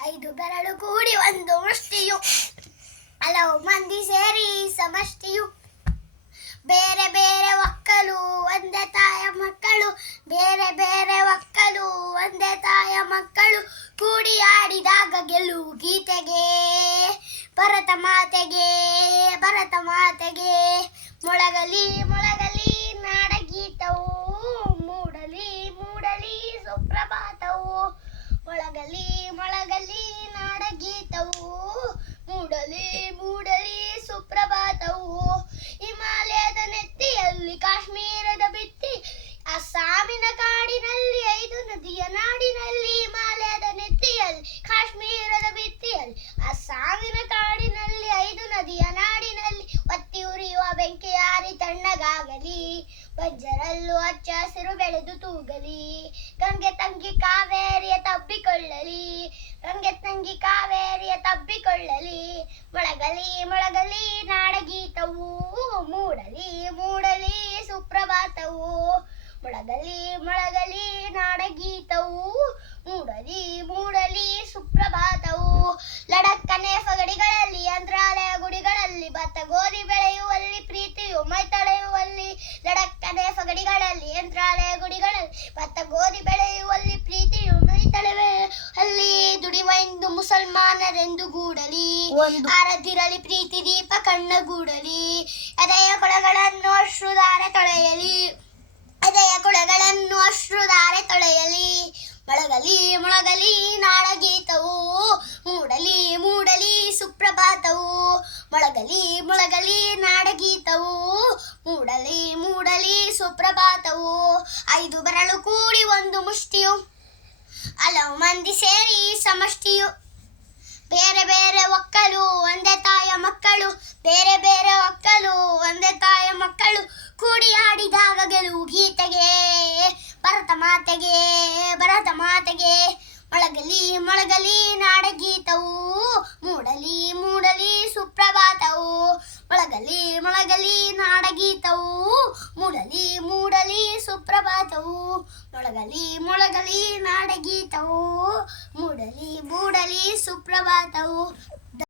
ಐದು ಬೆರಳು ಕೂಡಿ ಒಂದು ಮುಷ್ಟಿಯು, ಹಲವು ಮಂದಿ ಸೇರಿ ಸಮಷ್ಟಿಯು. ಬೇರೆ ಬೇರೆ ಒಕ್ಕಲು ಒಂದೇ ತಾಯ ಮಕ್ಕಳು, ಬೇರೆ ಬೇರೆ ಒಕ್ಕಲು ಒಂದೇ ತಾಯ ಮಕ್ಕಳು. ಕೂಡಿ ಆಡಿದಾಗ ಗೆಲುವು ಗೀತೆಗೆ, ಭರತ ಮಾತೆಗೆ ಭರತ ಮಾತೆಗೆ. ಮೊಳಗಲಿ ಮೊಳಗಲಿ ನಾಡಗೀತವು, ಮೂಡಲಿ ಮೂಡಲಿ ಸುಪ್ರಭಾತವು. ಮೊಳಗಲಿ ಮೊಳಗಲಿ ನಾಡಗೀತವು, ಮೂಡಲಿ ಮೂಡಲಿ ಸುಪ್ರಭಾತವು. ಹಿಮಾಲಯದ ನೆತ್ತಿಯಲ್ಲಿ ಕಾಶ್ಮೀರದ ಭಿತ್ತಿ, ಅಸ್ಸಾಮಿನ ಕಾಡಿನಲ್ಲಿ 5 ನದಿಯ ನಾಡಿನಲ್ಲಿ. ಹಿಮಾಲಯದ ನೆತ್ತಿಯಲ್ಲಿ ಕಾಶ್ಮೀರದ ಭಿತ್ತಿಯಲ್ಲಿ, ಅಸ್ಸಾಮಿನ ಕಾಡಿನಲ್ಲಿ 5 ನದಿಯ ನಾಡಿನಲ್ಲಿ. ಒತ್ತಿ ಉರಿಯುವ ಬೆಂಕಿ ಯಾರಿ ತಣ್ಣಗಾಗಲಿ, ಬಜ್ಜರಲ್ಲೂ ಹಚ್ಚ ಹಸಿರು ಬೆಳೆದು ತೂಗಲಿ. ಗಂಗೆ ತಂಗಿ ಕಾವೇರಿಯ ತಬ್ಬಿಕೊಳ್ಳಲಿ, ಗಂಗೆ ತಂಗಿ ಕಾವೇರಿಯ ತಬ್ಬಿಕೊಳ್ಳಲಿ. ಮೊಳಗಲಿ ಮೊಳಗಲಿ ನಾಡಗೀತವು, ಮೂಡಲಿ ಮೂಡಲಿ ಸುಪ್ರಭಾತವು. ಮೊಳಗಲಿ ಮೊಳಗಲಿ ನಾಡಗೀತವು, ಮೂಡಲಿ ಮೂಡಲಿ ಸುಪ್ರಭಾತವು. ಲಡಕ್ಕನೆ ಫಗಡಿಗಳಲ್ಲಿ ಯಂತ್ರಾಲಯ ಗುಡಿಗಳಲ್ಲಿ, ಭತ್ತ ಗೋಧಿ ಬೆಳೆಯುವಲ್ಲಿ ಪ್ರೀತಿಯು ಮೈ ತಳೆಯುವಲ್ಲಿ. ಲಡಕ್ಕನೆ ಫಗಡಿಗಳಲ್ಲಿ ಯಂತ್ರಾಲಯ ಗುಡಿಗಳಲ್ಲಿ, ಭತ್ತ ಗೋಧಿ ಬೆಳೆಯುವಲ್ಲಿ ಪ್ರೀತಿಯು ಮೈ ತಳೆಯುವಲ್ಲಿ. ದುಡಿವ ಹಿಂದೂ ಮುಸಲ್ಮಾನರೆಂದು ಗೂಡಲಿ, ಆರದಿರಲಿ ಪ್ರೀತಿ ದೀಪ ಕಣ್ಣಗೂಡಲಿ. ಎದೆಯ ಕೊಳಗಳನ್ನು ಅಶ್ರುಧಾರೆ ತೊಳೆಯಲಿ, ಎದೆಯ ಕೊಳಗಳನ್ನು ಅಶ್ರುಧಾರೆ ತೊಳೆಯಲಿ. ಮೊಳಗಲಿ ಮೊಳಗಲಿ ನಾಡಗೀತವು, ಮೂಡಲಿ ಮೂಡಲಿ ಸುಪ್ರಭಾತವು. ಮೊಳಗಲಿ ಮೊಳಗಲಿ ನಾಡಗೀತವು, ಮೂಡಲಿ ಮೂಡಲಿ ಸುಪ್ರಭಾತವು. 5 ಬೆರಳು ಕೂಡಿ ಒಂದು ಮುಷ್ಟಿಯು, ಹಲವು ಮಂದಿ ಸೇರಿ ಸಮಷ್ಟಿಯು. ಬೇರೆ ಬೇರೆ ಒಕ್ಕಲು ಒಂದೇ ತಾಯ ಮಕ್ಕಳು, ಬೇರೆ ಬೇರೆ ಒಕ್ಕಲು ಒಂದೇ ತಾಯ ಮಕ್ಕಳು. ಕೂಡಿ ಆಡಿದಾಗ ಗೆಲುವು ಗೀತೆಗೆ, ಭರತ ಮಾತೆಗೆ ಭರತ ಮಾತೆಗೆ. ಮೊಳಗಲಿ ಮೊಳಗಲಿ ನಾಡಗೀತವು, ಮೂಡಲಿ ಮೂಡಲಿ ಸುಪ್ರಭಾತವು. ಮೊಳಗಲಿ ಮೊಳಗಲಿ ನಾಡಗೀತವು, ಮೂಡಲಿ ಮೂಡಲಿ ಸುಪ್ರಭಾತವು. ಮೊಳಗಲಿ ಮೊಳಗಲಿ ನಾಡಗೀತವು, ಮೂಡಲಿ ಮೂಡಲಿ ಸುಪ್ರಭಾತವು.